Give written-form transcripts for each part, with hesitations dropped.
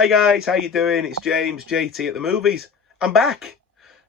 Hi guys, how you doing? It's James, JT at the movies. I'm back.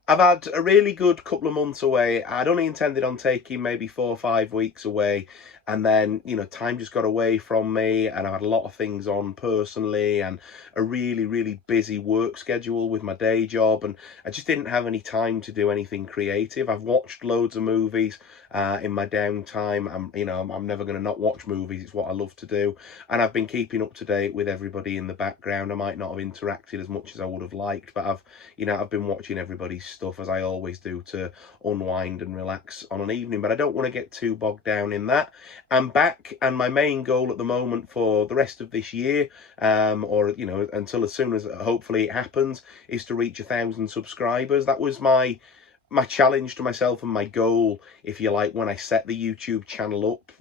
I've had a really good couple of months away. I'd only intended on taking maybe 4 or 5 weeks away, and then time just got away from me, and I had a lot of things on personally and a really busy work schedule with my day job, and I just didn't have any time to do anything creative. I've watched loads of movies in my downtime. I'm never going to not watch movies. It's what I love to do, and I've been keeping up to date with everybody in the background. I might not have interacted as much as I would have liked, but I've been watching everybody's stuff, as I always do, to unwind and relax on an evening. But I don't want to get too bogged down in that. I'm back, and my main goal at the moment for the rest of this year, or until as soon as hopefully it happens, is to reach 1,000 subscribers. That was my challenge to myself and my goal, if you like, when I set the YouTube channel up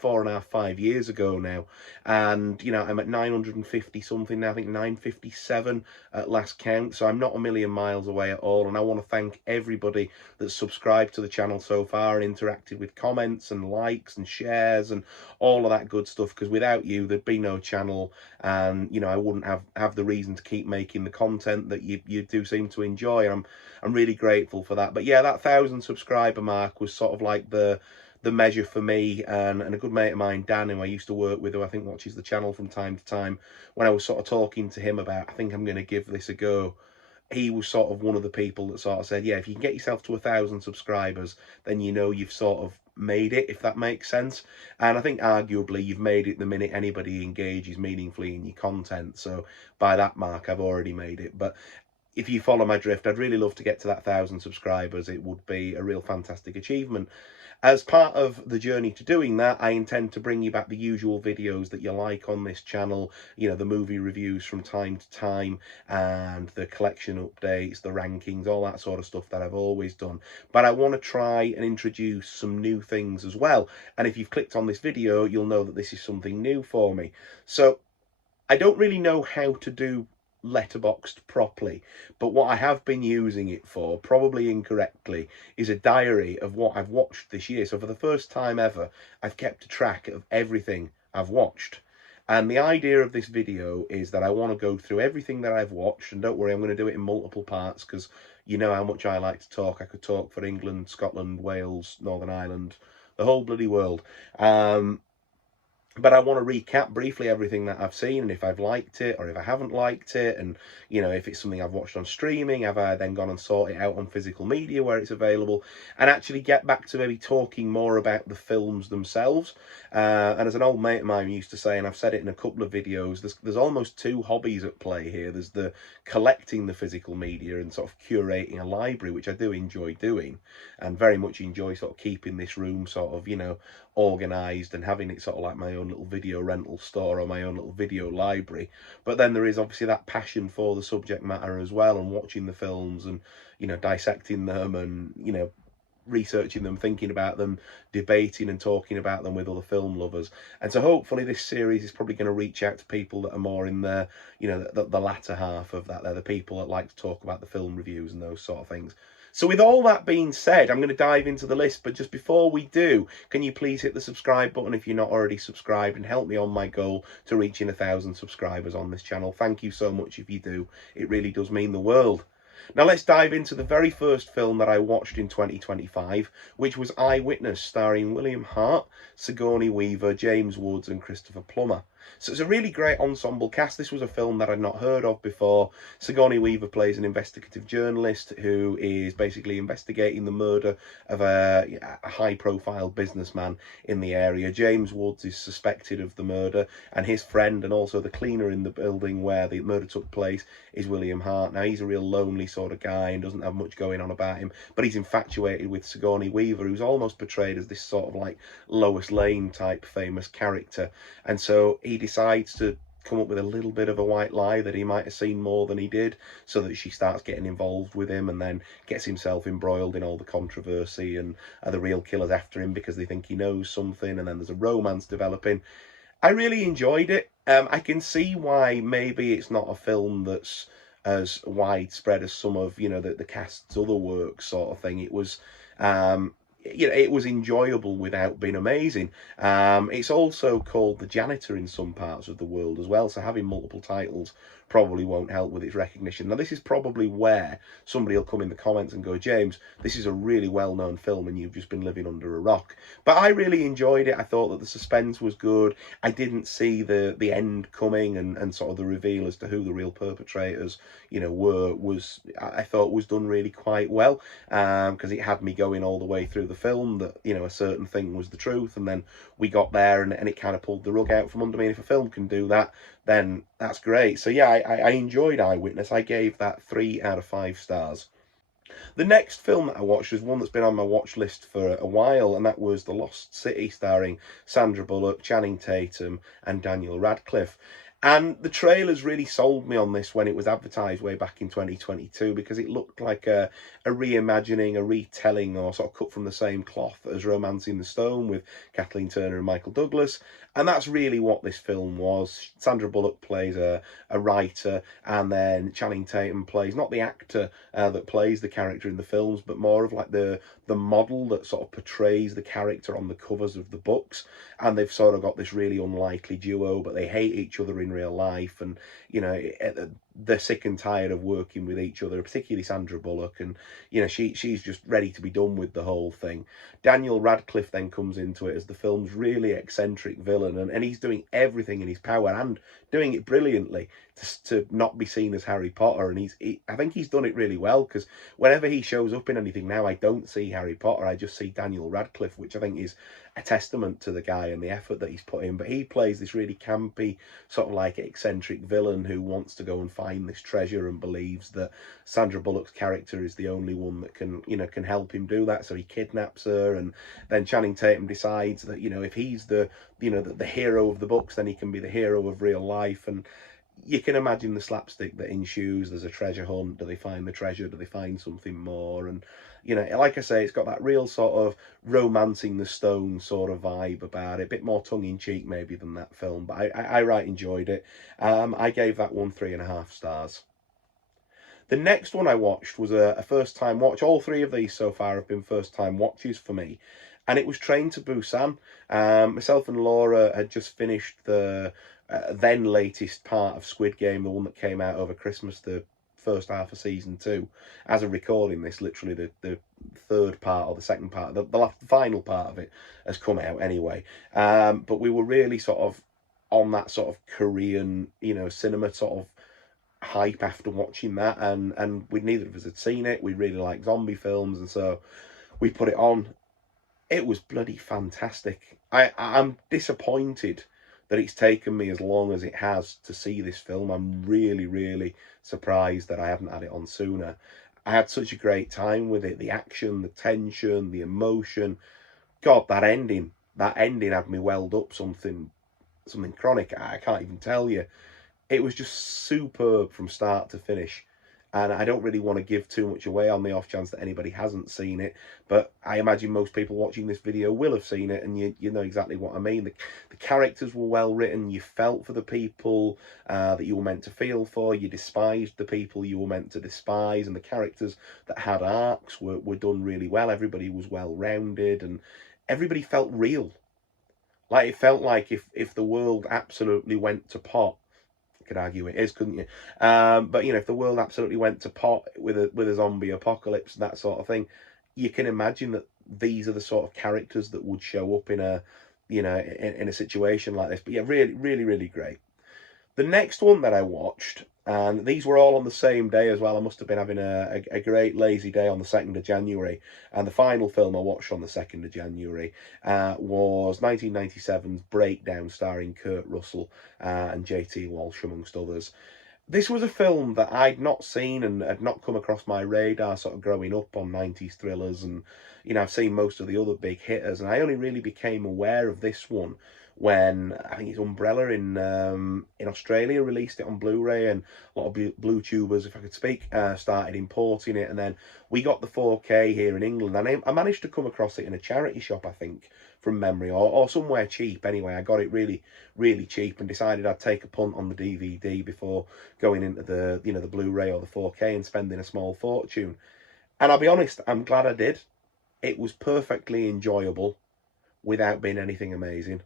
4.5, 5 years ago now. And I'm at 950 something now. I think 957 at last count, so I'm not a million miles away at all. And I want to thank everybody that's subscribed to the channel so far and interacted with comments and likes and shares and all of that good stuff, because without you there'd be no channel, and I wouldn't have the reason to keep making the content that you do seem to enjoy. And I'm really grateful for that. But yeah, that 1,000 subscriber mark was sort of like the measure for me, and a good mate of mine, Dan, who I used to work with, who I think watches the channel from time to time, when I was sort of talking to him about, I think I'm going to give this a go, he was sort of one of the people that sort of said, yeah, if you can get yourself to 1,000 subscribers, then you've sort of made it, if that makes sense. And I think arguably you've made it the minute anybody engages meaningfully in your content. So by that mark, I've already made it. But if you follow my drift, I'd really love to get to that 1,000 subscribers. It would be a real fantastic achievement. As part of the journey to doing that, I intend to bring you back the usual videos that you like on this channel, the movie reviews from time to time, and the collection updates, the rankings, all that sort of stuff that I've always done. But I want to try and introduce some new things as well. And if you've clicked on this video, you'll know that this is something new for me. So I don't really know how to do Letterboxd properly, but what I have been using it for, probably incorrectly, is a diary of what I've watched this year. So for the first time ever, I've kept a track of everything I've watched. And the idea of this video is that I want to go through everything that I've watched, and don't worry, I'm going to do it in multiple parts, because you know how much I like to talk. I could talk for England, Scotland, Wales, Northern Ireland, the whole bloody world. But I want to recap briefly everything that I've seen, and if I've liked it or if I haven't liked it, and if it's something I've watched on streaming, have I then gone and sought it out on physical media where it's available, and actually get back to maybe talking more about the films themselves. And as an old mate of mine used to say, and I've said it in a couple of videos, there's almost two hobbies at play here. There's the collecting the physical media and sort of curating a library, which I do enjoy doing, and very much enjoy sort of keeping this room sort of organised and having it sort of like my own little video rental store or my own little video library. But then there is obviously that passion for the subject matter as well, and watching the films and dissecting them and researching them, thinking about them, debating and talking about them with other film lovers. And so hopefully this series is probably going to reach out to people that are more in the the latter half of that. They're the people that like to talk about the film reviews and those sort of things. So with all that being said, I'm going to dive into the list, but just before we do, can you please hit the subscribe button if you're not already subscribed, and help me on my goal to reaching 1,000 subscribers on this channel. Thank you so much if you do. It really does mean the world. Now let's dive into the very first film that I watched in 2025, which was Eyewitness, starring William Hart, Sigourney Weaver, James Woods and Christopher Plummer. So it's a really great ensemble cast. This was a film that I'd not heard of before. Sigourney Weaver plays an investigative journalist who is basically investigating the murder of a high-profile businessman in the area. James Woods is suspected of the murder, and his friend and also the cleaner in the building where the murder took place is William Hart. Now, he's a real lonely sort of guy and doesn't have much going on about him, but he's infatuated with Sigourney Weaver, who's almost portrayed as this sort of like Lois Lane type famous character. And so he decides to come up with a little bit of a white lie that he might have seen more than he did, so that she starts getting involved with him and then gets himself embroiled in all the controversy, and the real killer's after him because they think he knows something, and then there's a romance developing. I really enjoyed it. I can see why maybe it's not a film that's as widespread as some of the cast's other works sort of thing. It was it was enjoyable without being amazing. It's also called The Janitor in some parts of the world as well, so having multiple titles probably won't help with its recognition. Now, this is probably where somebody will come in the comments and go, James, this is a really well-known film and you've just been living under a rock. But I really enjoyed it. I thought that the suspense was good. I didn't see the end coming, and sort of the reveal as to who the real perpetrators, you know, I thought was done really quite well, because it had me going all the way through the film that, you know, a certain thing was the truth, and then we got there and it kind of pulled the rug out from under me. And if a film can do that, then that's great. So yeah, I enjoyed Eyewitness. I gave that 3 out of 5 stars. The next film that I watched was one that's been on my watch list for a while, and that was The Lost City, starring Sandra Bullock, Channing Tatum, and Daniel Radcliffe. And the trailers really sold me on this when it was advertised way back in 2022, because it looked like a reimagining, a retelling, or sort of cut from the same cloth as Romancing the Stone with Kathleen Turner and Michael Douglas. And that's really what this film was. Sandra Bullock plays a writer, and then Channing Tatum plays not the actor that plays the character in the films, but more of like the model that sort of portrays the character on the covers of the books. And they've sort of got this really unlikely duo, but they hate each other in real life, and you know, they're sick and tired of working with each other, particularly Sandra Bullock, and you know, she's just ready to be done with the whole thing. Daniel Radcliffe then comes into it as the film's really eccentric villain, and he's doing everything in his power and doing it brilliantly to not be seen as Harry Potter. And I think he's done it really well, because whenever he shows up in anything now, I don't see Harry Potter, I just see Daniel Radcliffe, which I think is a testament to the guy and the effort that he's put in. But he plays this really campy, sort of like eccentric villain who wants to go and find this treasure and believes that Sandra Bullock's character is the only one that can help him do that. So he kidnaps her, and then Channing Tatum decides that, you know, if he's the hero of the books, then he can be the hero of real life. And you can imagine the slapstick that ensues. There's a treasure hunt. Do they find the treasure? Do they find something more? And, you know, like I say, it's got that real sort of Romancing the Stone sort of vibe about it. A bit more tongue-in-cheek maybe than that film, but I right enjoyed it. I gave that one 3.5 stars. The next one I watched was a first-time watch. All 3 of these so far have been first-time watches for me. And it was Train to Busan. Myself and Laura had just finished the then latest part of Squid Game, the one that came out over Christmas, the first half of season 2. As of recording this, literally the third part or the second part, the final part of it has come out anyway. But we were really sort of on that sort of Korean, you know, cinema sort of hype after watching that, and we neither of us had seen it. We really like zombie films, and so we put it on. It was bloody fantastic. I'm disappointed that it's taken me as long as it has to see this film. I'm really, really surprised that I haven't had it on sooner. I had such a great time with it. The action, the tension, the emotion. God, that ending had me welled up something chronic. I can't even tell you. It was just superb from start to finish. And I don't really want to give too much away on the off chance that anybody hasn't seen it, but I imagine most people watching this video will have seen it, and you know exactly what I mean. The characters were well written. You felt for the people that you were meant to feel for. You despised the people you were meant to despise, and the characters that had arcs were done really well. Everybody was well rounded, and everybody felt real. Like, it felt like if the world absolutely went to pot, could argue it is, couldn't you? But you know, if the world absolutely went to pot with a zombie apocalypse, that sort of thing, you can imagine that these are the sort of characters that would show up in a, you know, in a situation like this. But yeah, really, really, really great. The next one that I watched, and these were all on the same day as well. I must have been having a great lazy day on the 2nd of January. And the final film I watched on the 2nd of January was 1997's Breakdown, starring Kurt Russell and JT Walsh, amongst others. This was a film that I'd not seen and had not come across my radar sort of growing up on 90s thrillers. And, you know, I've seen most of the other big hitters, and I only really became aware of this one when I think it's Umbrella in Australia released it on Blu-ray, and a lot of blue tubers, if I could speak, started importing it. And then we got the 4K here in England, and I managed to come across it in a charity shop, I think, from memory, or somewhere cheap anyway. I got it really, really cheap and decided I'd take a punt on the DVD before going into the Blu-ray or the 4K and spending a small fortune. And I'll be honest, I'm glad I did. It was perfectly enjoyable without being anything amazing.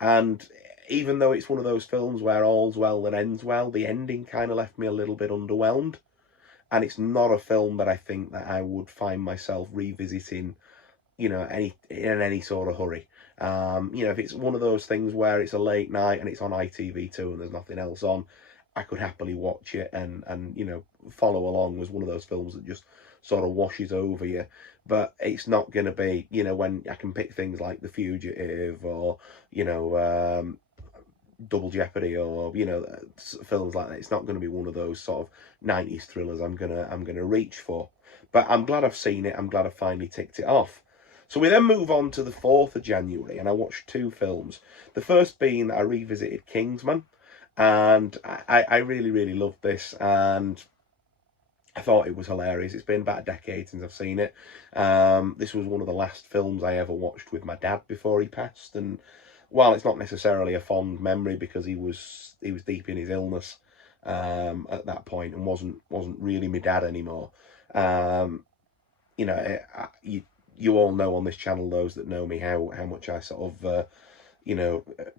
And even though it's one of those films where all's well that ends well, the ending kind of left me a little bit underwhelmed. And it's not a film that I think that I would find myself revisiting, in any sort of hurry. If it's one of those things where it's a late night and it's on ITV2 and there's nothing else on, I could happily watch it and follow along as one of those films that just sort of washes over you. But it's not going to be, when I can pick things like The Fugitive or, Double Jeopardy or films like that. It's not going to be one of those sort of 90s thrillers I'm gonna reach for. But I'm glad I've seen it. I'm glad I finally ticked it off. So we then move on to the 4th of January, and I watched 2 films. The first being that I revisited Kingsman, and I really, really loved this, and I thought it was hilarious. It's been about a decade since I've seen it. This was one of the last films I ever watched with my dad before he passed, and while it's not necessarily a fond memory because he was deep in his illness at that point and wasn't really my dad anymore. You all know on this channel, those that know me, how much I sort of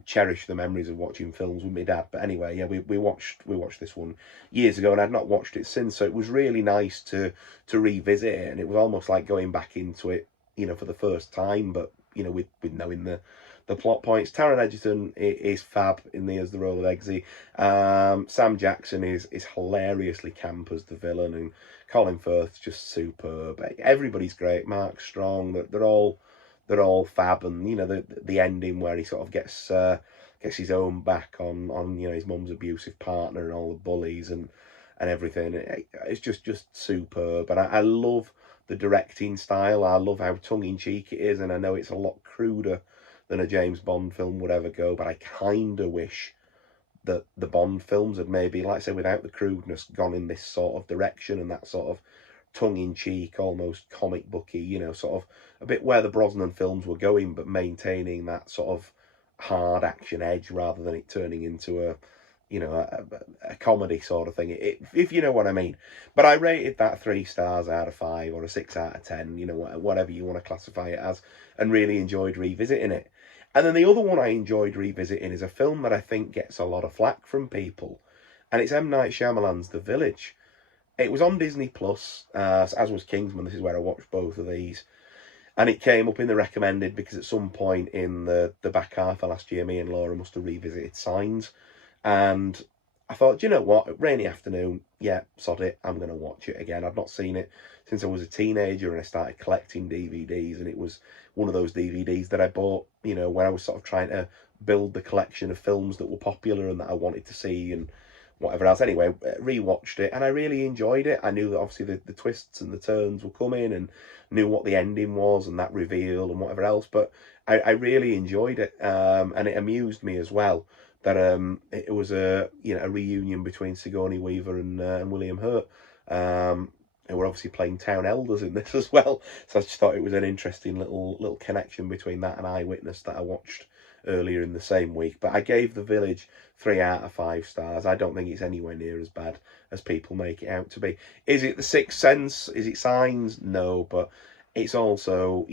cherish the memories of watching films with my dad. But anyway, yeah, we watched this one years ago, and I'd not watched it since, so it was really nice to revisit it, and it was almost like going back into it, for the first time, but with knowing the plot points. Taron Egerton is fab in as the role of Eggsy. Sam Jackson is hilariously camp as the villain, and Colin Firth's just superb. Everybody's great. Mark Strong, they're all fab, and the ending where he sort of gets his own back on his mum's abusive partner and all the bullies and everything. It's just superb, and I love the directing style. I love how tongue-in-cheek it is, and I know it's a lot cruder than a James Bond film would ever go, but I kind of wish that the Bond films had maybe, like I say, without the crudeness, gone in this sort of direction and that sort of tongue-in-cheek, almost comic booky, sort of a bit where the Brosnan films were going, but maintaining that sort of hard action edge rather than it turning into a comedy sort of thing, if you know what I mean. But I rated that 3 stars out of 5 or a 6 out of 10, whatever you want to classify it as, and really enjoyed revisiting it. And then the other one I enjoyed revisiting is a film that I think gets a lot of flack from people, and it's M. Night Shyamalan's The Village. It was on Disney Plus, as was Kingsman. This is where I watched both of these. And it came up in the recommended because at some point in the back half of last year, me and Laura must have revisited Signs. And I thought, you know what, rainy afternoon, yeah, sod it, I'm going to watch it again. I've not seen it since I was a teenager and I started collecting DVDs. And it was one of those DVDs that I bought, when I was sort of trying to build the collection of films that were popular and that I wanted to see and whatever else. Anyway, rewatched it and I really enjoyed it. I knew that obviously the twists and the turns were coming and knew what the ending was and that reveal and whatever else. But I really enjoyed it, and it amused me as well that it was a reunion between Sigourney Weaver and William Hurt, who were obviously playing town elders in this as well. So I just thought it was an interesting little connection between that and Eyewitness that I watched earlier in the same week. But I gave The Village 3 out of 5 stars. I don't think it's anywhere near as bad as people make it out to be. Is it The Sixth Sense? Is it Signs? No, but it's also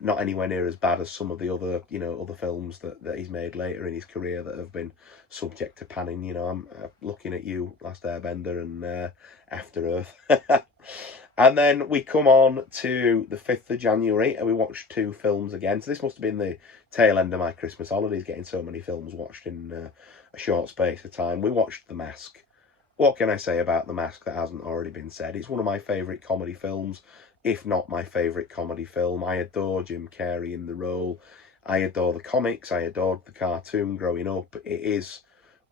not anywhere near as bad as some of the other other films that he's made later in his career that have been subject to panning. I'm looking at you, Last Airbender and After Earth. And then we come on to the 5th of January and we watched 2 films again. So this must have been the tail end of my Christmas holidays, getting so many films watched in a short space of time. We watched The Mask. What can I say about The Mask that hasn't already been said? It's one of my favourite comedy films, if not my favourite comedy film. I adore Jim Carrey in the role. I adore the comics. I adored the cartoon growing up. It is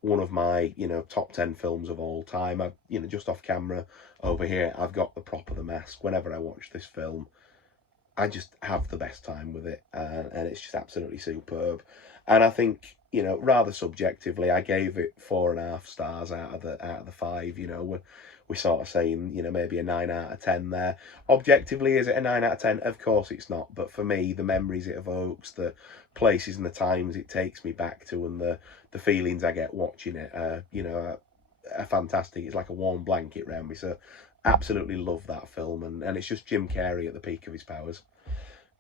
one of my, top 10 films of all time. I, just off camera over here, I've got the prop of The Mask. Whenever I watch this film, I just have the best time with it, and it's just absolutely superb. And I think, rather subjectively, I gave it 4.5 stars out of the 5. We're sort of saying, maybe a 9 out of 10 there. Objectively, is it a 9 out of 10? Of course it's not. But for me, the memories it evokes, the places and the times it takes me back to, and the feelings I get watching it, are fantastic. It's like a warm blanket around me. So absolutely love that film. And it's just Jim Carrey at the peak of his powers.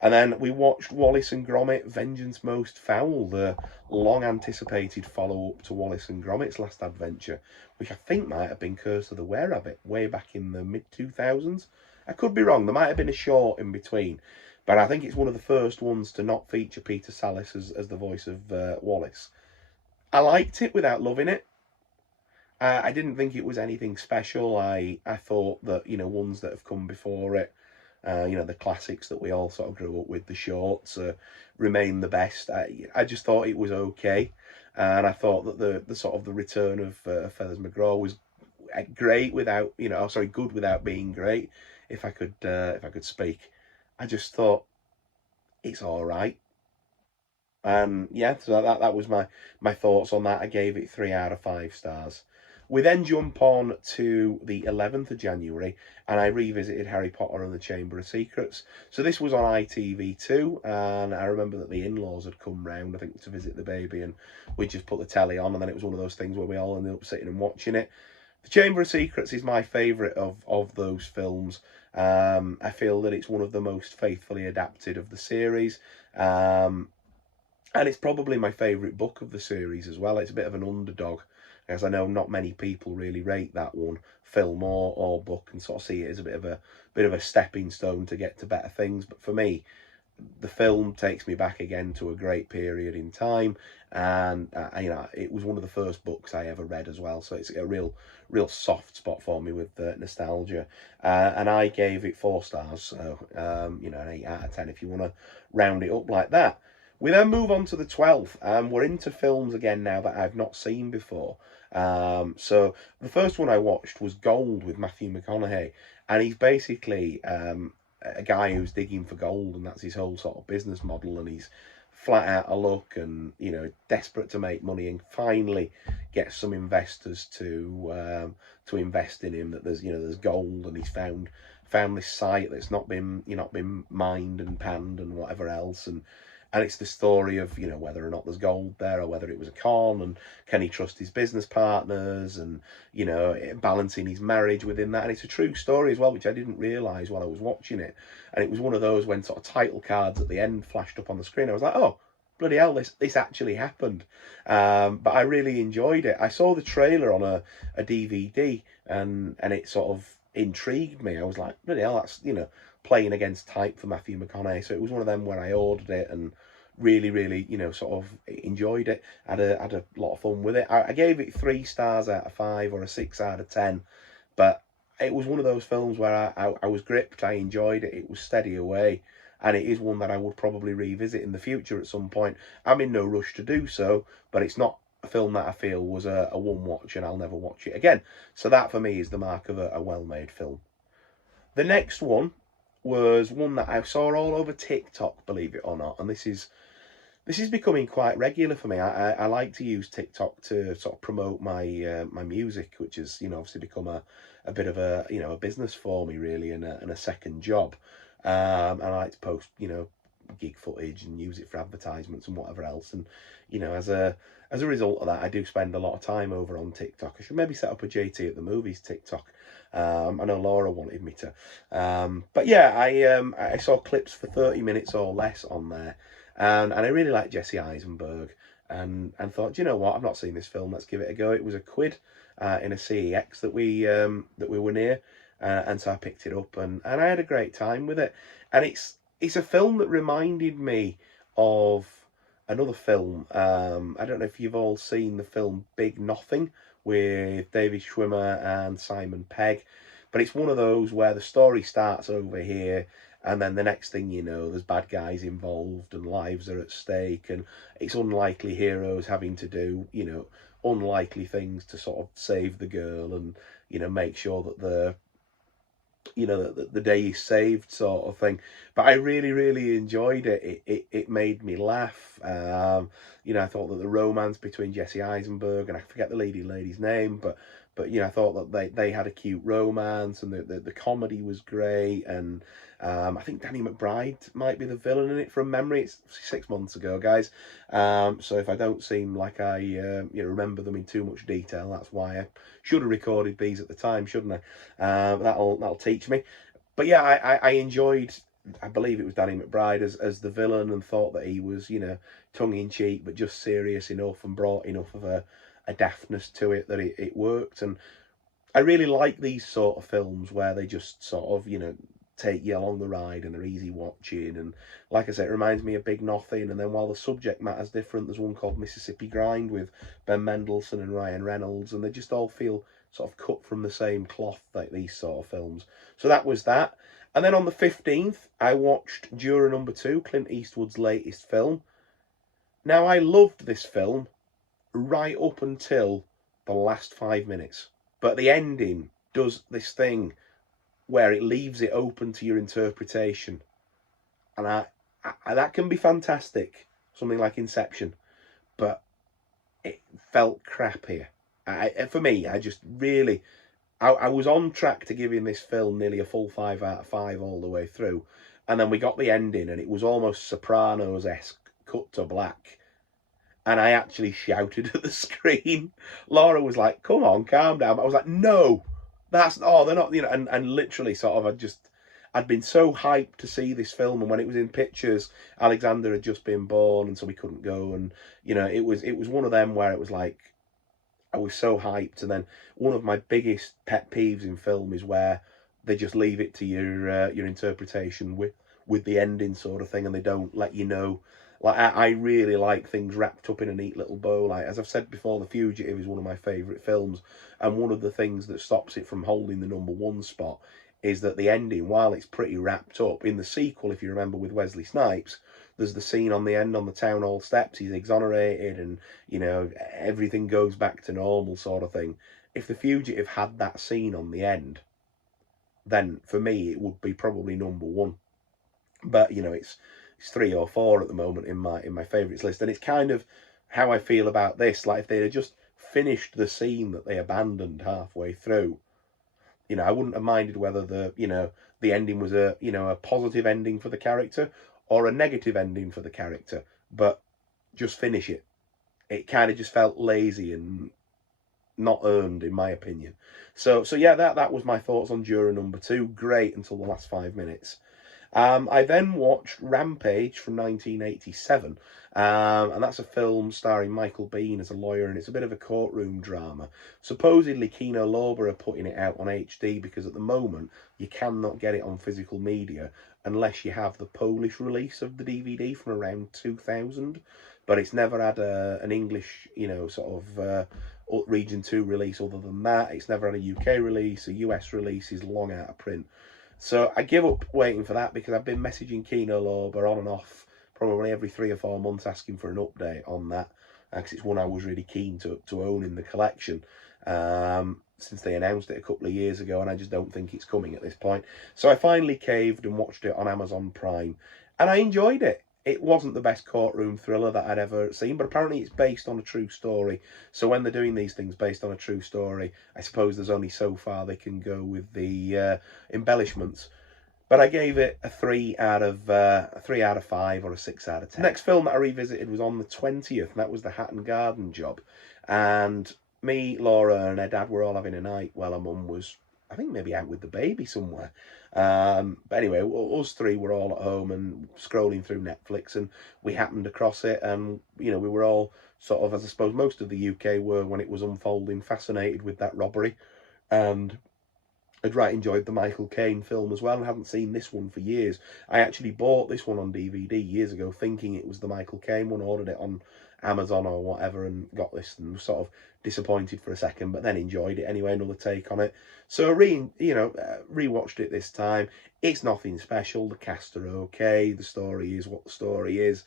And then we watched Wallace and Gromit: Vengeance Most Fowl, the long-anticipated follow-up to Wallace and Gromit's last adventure, which I think might have been Curse of the Were-Rabbit way back in the mid-2000s. I could be wrong. There might have been a short in between. But I think it's one of the first ones to not feature Peter Sallis as the voice of Wallace. I liked it without loving it. I didn't think it was anything special. I thought that, ones that have come before it, the classics that we all sort of grew up with, the shorts, remain the best. I just thought it was okay. And I thought that the sort of the return of Feathers McGraw was great without, good without being great. If I could speak, I just thought it's all right. And yeah, so that was my thoughts on that. I gave it 3 out of 5 stars. We then jump on to the 11th of January, and I revisited Harry Potter and the Chamber of Secrets. So this was on ITV2, and I remember that the in-laws had come round, I think, to visit the baby, and we just put the telly on, and then it was one of those things where we all ended up sitting and watching it. The Chamber of Secrets is my favourite of those films. I feel that it's one of the most faithfully adapted of the series. And it's probably my favourite book of the series as well. It's a bit of an underdog, as I know not many people really rate that one, film or book, and sort of see it as a bit of a stepping stone to get to better things. But for me, the film takes me back again to a great period in time, and it was one of the first books I ever read as well. So it's a real soft spot for me with nostalgia. And I gave it 4 stars, so an 8 out of 10 if you want to round it up like that. We then move on to the 12th, and we're into films again now that I've not seen before. So the first one I watched was Gold with Matthew McConaughey, and he's basically a guy who's digging for gold, and that's his whole sort of business model, and he's flat out of luck and desperate to make money, and finally gets some investors to invest in him. That there's gold, and he's found this site that's not been mined and panned and whatever else, and it's the story of, whether or not there's gold there or whether it was a con, and can he trust his business partners, and, balancing his marriage within that. And it's a true story as well, which I didn't realise while I was watching it. And it was one of those when sort of title cards at the end flashed up on the screen. I was like, oh, bloody hell, this actually happened. But I really enjoyed it. I saw the trailer on a DVD, and it sort of intrigued me. I was like, bloody hell, that's, playing against type for Matthew McConaughey. So it was one of them where I ordered it and really, sort of enjoyed it. Had a lot of fun with it. I gave it 3 stars out of 5 or a 6 out of 10. But it was one of those films where I was gripped. I enjoyed it. It was steady away. And it is one that I would probably revisit in the future at some point. I'm in no rush to do so, but it's not a film that I feel was a one watch and I'll never watch it again. So that for me is the mark of a well-made film. The next one was one that I saw all over TikTok, believe it or not, and this is becoming quite regular for me. I like to use TikTok to sort of promote my my music, which has obviously become a bit of a a business for me really, and a second job. I like to post gig footage and use it for advertisements and whatever else, and as a result of that, I do spend a lot of time over on TikTok. I should maybe set up a JT at the Movies TikTok. I know Laura wanted me to, but yeah, I saw clips for 30 minutes or less on there, and I really like Jesse Eisenberg, and thought, you know what, I've not seen this film, let's give it a go. It was a quid in a CEX that we were near, and so I picked it up, and I had a great time with it. And it's a film that reminded me of another film. I don't know if you've all seen the film Big Nothing with David Schwimmer and Simon Pegg, but it's one of those where the story starts over here, and then the next thing you know, there's bad guys involved and lives are at stake, and it's unlikely heroes having to do unlikely things to sort of save the girl, and make sure that the day is saved, sort of thing. But I really enjoyed it. It made me laugh. I thought that the romance between Jesse Eisenberg and I forget the lady's name, but I thought that they had a cute romance, and the comedy was great. And I think Danny McBride might be the villain in it from memory. It's 6 months ago, guys. So if I don't seem like I remember them in too much detail, that's why. I should have recorded these at the time, shouldn't I? That'll teach me. But yeah, I enjoyed I believe it was Danny McBride as the villain, and thought that he was, you know, tongue-in-cheek but just serious enough and brought enough of a daftness to it that it worked. And I really like these sort of films where they just sort of, you know, take you along the ride and are easy watching. And like I said, it reminds me of Big Nothing. And then while the subject matter's different, there's one called Mississippi Grind with Ben Mendelsohn and Ryan Reynolds, and they just all feel sort of cut from the same cloth, like these sort of films. So that was that. And then on the 15th, I watched Juror #2, Clint Eastwood's latest film. Now, I loved this film right up until the last 5 minutes. But the ending does this thing where it leaves it open to your interpretation. And I that can be fantastic, something like Inception. But it felt crap here. For me, I just really... I was on track to giving this film nearly a full 5 out of 5 all the way through. And then we got the ending, and it was almost Sopranos-esque, cut to black. And I actually shouted at the screen. Laura was like, come on, calm down. I was like, no, they're not, you know, and literally sort of, I'd been so hyped to see this film. And when it was in pictures, Alexander had just been born, and so we couldn't go. And, you know, it was one of them where it was like, I was so hyped. And then one of my biggest pet peeves in film is where they just leave it to your interpretation with the ending sort of thing, and they don't let you know. Like, I really like things wrapped up in a neat little bow. Like, as I've said before, The Fugitive is one of my favourite films. And one of the things that stops it from holding the #1 spot is that the ending, while it's pretty wrapped up, in the sequel, if you remember, with Wesley Snipes, there's the scene on the end on the town hall steps. He's exonerated and, you know, everything goes back to normal sort of thing. If The Fugitive had that scene on the end, then for me, it would be probably #1. But, you know, it's 3 or 4 at the moment in my favourites list. And it's kind of how I feel about this. Like, if they had just finished the scene that they abandoned halfway through, you know, I wouldn't have minded whether the ending was a positive ending for the character or a negative ending for the character. But just finish it. It kind of just felt lazy and not earned, in my opinion. So yeah, that was my thoughts on Juror #2. Great until the last 5 minutes. I then watched Rampage from 1987, and that's a film starring Michael Biehn as a lawyer, and it's a bit of a courtroom drama. Supposedly, Kino Lorber are putting it out on HD because at the moment you cannot get it on physical media unless you have the Polish release of the DVD from around 2000, but it's never had an English, you know, sort of Region 2 release other than that. It's never had a UK release. A US release is long out of print. So I give up waiting for that because I've been messaging Kino Lorber on and off probably every 3 or 4 months asking for an update on that, because it's one I was really keen to own in the collection since they announced it a couple of years ago, and I just don't think it's coming at this point. So I finally caved and watched it on Amazon Prime, and I enjoyed it. It wasn't the best courtroom thriller that I'd ever seen, but apparently it's based on a true story. So when they're doing these things based on a true story, I suppose there's only so far they can go with the embellishments. But I gave it a 3 out of 5 or a 6 out of 10. The next film that I revisited was on the 20th, and that was the Hatton Garden Job. And me, Laura, and her dad were all having a night while her mum was, I think, maybe out with the baby somewhere. But anyway, us 3 were all at home and scrolling through Netflix, and we happened across it, and, you know, we were all sort of, as I suppose most of the UK were when it was unfolding, fascinated with that robbery. And I'd right enjoyed the Michael Caine film as well, and hadn't seen this one for years. I actually bought this one on DVD years ago, thinking it was the Michael Caine one, ordered it on Amazon or whatever, and got this, and was sort of disappointed for a second, but then enjoyed it anyway. Another take on it. So rewatched it this time. It's nothing special. The cast are okay. The story is what the story is.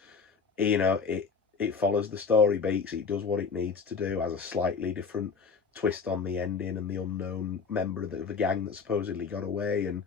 You know, it follows the story beats. It does what it needs to do. Has a slightly different twist on the ending and the unknown member of the gang that supposedly got away, and,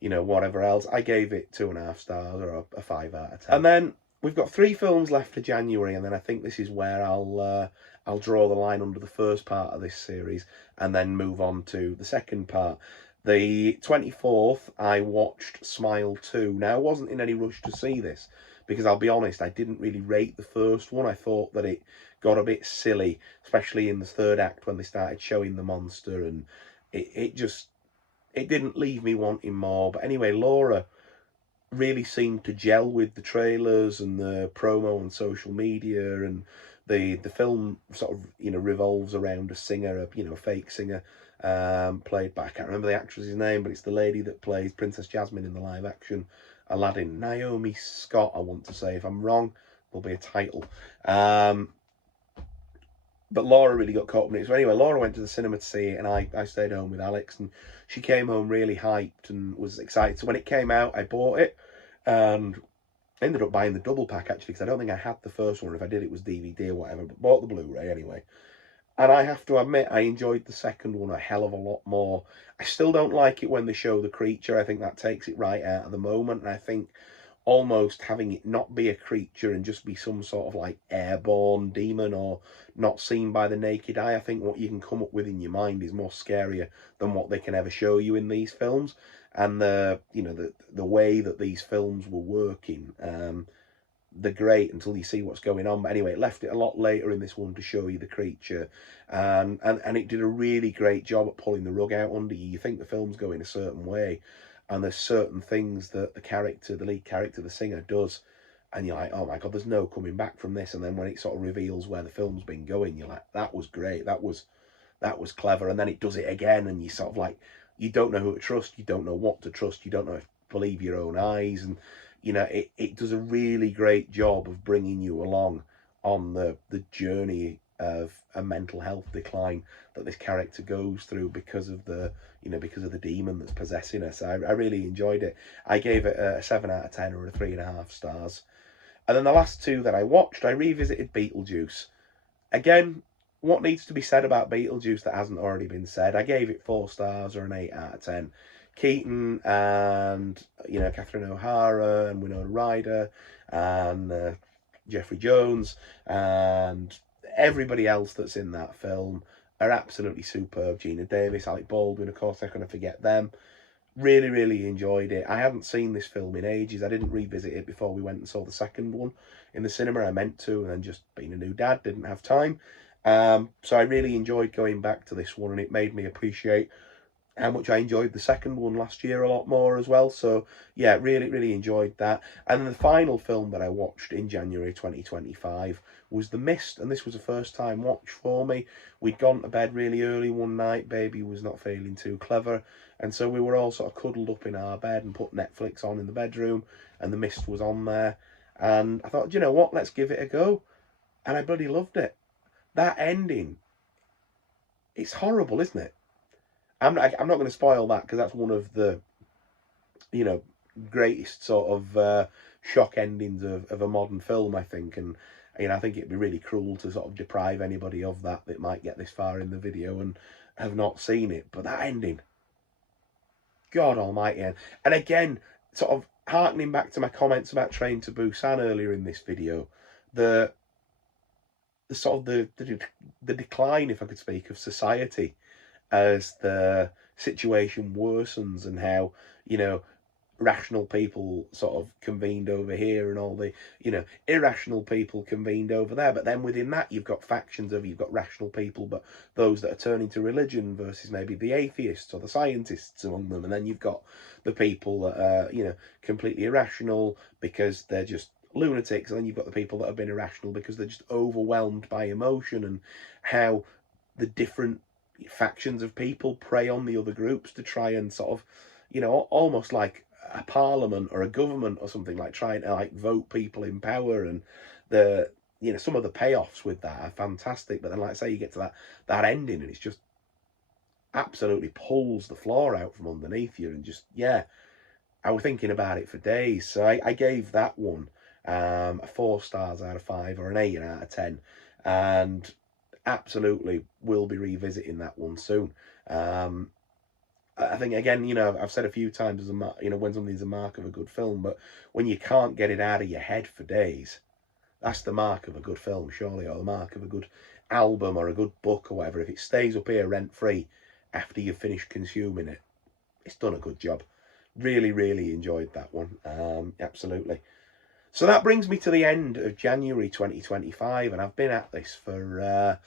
you know, whatever else. I gave it 2.5 stars, or a 5 out of 10. And then we've got 3 films left for January, and then I think this is where I'll draw the line under the first part of this series and then move on to the second part. The 24th, I watched Smile 2. Now, I wasn't in any rush to see this because I'll be honest, I didn't really rate the first one. I thought that it got a bit silly, especially in the third act when they started showing the monster, and it didn't leave me wanting more. But anyway, Laura really seemed to gel with the trailers and the promo on social media, and the film sort of, you know, revolves around a singer, a, you know, fake singer, played by, I can't remember the actress's name, but it's the lady that plays Princess Jasmine in the live action Aladdin, Naomi Scott, I want to say. If I'm wrong, there'll be a title. But Laura really got caught up in it. So anyway, Laura went to the cinema to see it, and I stayed home with Alex, and she came home really hyped and was excited. So when it came out, I bought it, and ended up buying the double pack, actually, because I don't think I had the first one. If I did, it was DVD or whatever, but bought the Blu-ray anyway. And I have to admit, I enjoyed the second one a hell of a lot more. I still don't like it when they show the creature. I think that takes it right out of the moment, and I think almost having it not be a creature and just be some sort of like airborne demon or not seen by the naked eye, I think what you can come up with in your mind is more scarier than what they can ever show you in these films. And the, you know, the way that these films were working, they're great until you see what's going on. But anyway, it left it a lot later in this one to show you the creature, and it did a really great job at pulling the rug out under you. You think the film's going a certain way, and there's certain things that the lead character, the singer, does, and you're like, oh my god, there's no coming back from this. And then when it sort of reveals where the film's been going, you're like, that was great, that was clever. And then it does it again, and you sort of like, you don't know who to trust, you don't know what to trust, you don't know if to believe your own eyes. And you know, it does a really great job of bringing you along on the journey of a mental health decline that this character goes through because of the, you know, because of the demon that's possessing her. So I really enjoyed it. I gave it a 7 out of 10 or a 3.5 stars. And then the last two that I watched, I revisited Beetlejuice. Again, what needs to be said about Beetlejuice that hasn't already been said? I gave it 4 stars or an 8 out of 10. Keaton and, you know, Catherine O'Hara and Winona Ryder and Jeffrey Jones and everybody else that's in that film are absolutely superb. Gina Davis, Alec Baldwin, of course, I'm going to forget them. Really, really enjoyed it. I hadn't seen this film in ages. I didn't revisit it before we went and saw the second one in the cinema. I meant to, and then just being a new dad, didn't have time. So I really enjoyed going back to this one, and it made me appreciate how much I enjoyed the second one last year a lot more as well. So yeah, really, really enjoyed that. And then the final film that I watched in January 2025 was The Mist, and this was a first time watch for me. We'd gone to bed really early one night, baby was not feeling too clever, and so we were all sort of cuddled up in our bed and put Netflix on in the bedroom, and The Mist was on there, and I thought, you know what, let's give it a go. And I bloody loved it. That ending, it's horrible, isn't it? I'm not going to spoil that, because that's one of the, you know, greatest sort of shock endings of a modern film, I think. And, you know, I think it'd be really cruel to sort of deprive anybody of that might get this far in the video and have not seen it. But that ending, God almighty. And again, sort of harkening back to my comments about Train to Busan earlier in this video, the sort of the decline, if I could speak, of society as the situation worsens, and how, you know, rational people sort of convened over here and all the, you know, irrational people convened over there. But then within that, you've got factions of, you've got rational people, but those that are turning to religion versus maybe the atheists or the scientists among them. And then you've got the people that are, you know, completely irrational because they're just lunatics. And then you've got the people that have been irrational because they're just overwhelmed by emotion, and how the different factions of people prey on the other groups to try and sort of, you know, almost like a parliament or a government or something, like trying to like vote people in power. And the, you know, some of the payoffs with that are fantastic, but then, like I say, you get to that ending and it's just absolutely pulls the floor out from underneath you. And just, yeah, I was thinking about it for days. So I gave that one a 4 stars out of 5 or an 8 out of 10, and absolutely will be revisiting that one soon. I think, again, you know, I've said a few times, as a, you know, when something's a mark of a good film, but when you can't get it out of your head for days, that's the mark of a good film, surely, or the mark of a good album or a good book or whatever. If it stays up here rent-free after you've finished consuming it, it's done a good job. Really, really enjoyed that one. Absolutely. So that brings me to the end of January 2025, and I've been at this for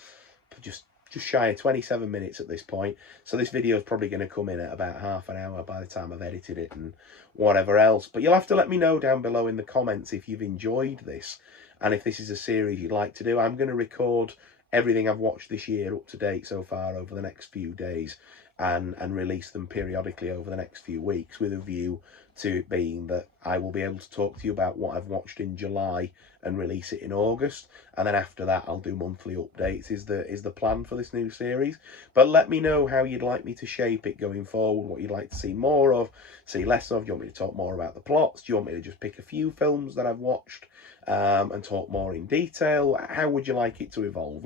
just just shy of 27 minutes at this point. So this video is probably going to come in at about half an hour by the time I've edited it and whatever else. But you'll have to let me know down below in the comments if you've enjoyed this and if this is a series you'd like to do. I'm going to record everything I've watched this year up to date so far over the next few days and release them periodically over the next few weeks, with a view to it being that I will be able to talk to you about what I've watched in July and release it in August, and then after that I'll do monthly updates is the plan for this new series. But let me know how you'd like me to shape it going forward, what you'd like to see more of, see less of. Do you want me to talk more about the plots? Do you want me to just pick a few films that I've watched and talk more in detail? How would you like it to evolve?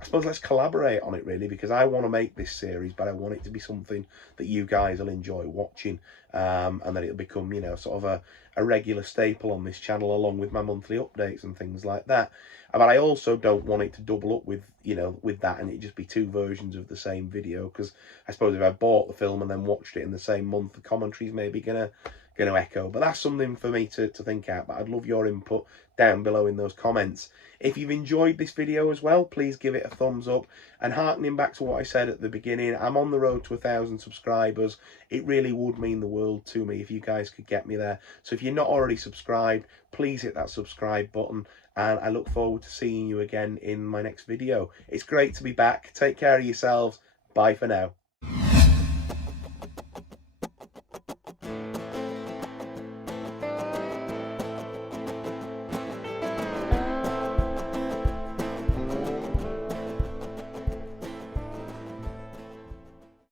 I suppose let's collaborate on it, really, because I want to make this series, but I want it to be something that you guys will enjoy watching, and that it'll become, you know, sort of a regular staple on this channel, along with my monthly updates and things like that. But I also don't want it to double up with, you know, with that, and it just be two versions of the same video, because I suppose if I bought the film and then watched it in the same month, the commentary's maybe gonna echo. But that's something for me to think out. But I'd love your input down below in those comments. If you've enjoyed this video as well, please give it a thumbs up. And harkening back to what I said at the beginning, I'm on the road to 1,000 subscribers. It really would mean the world to me if you guys could get me there. So if you're not already subscribed, please hit that subscribe button, and I look forward to seeing you again in my next video. It's great to be back. Take care of yourselves. Bye for now.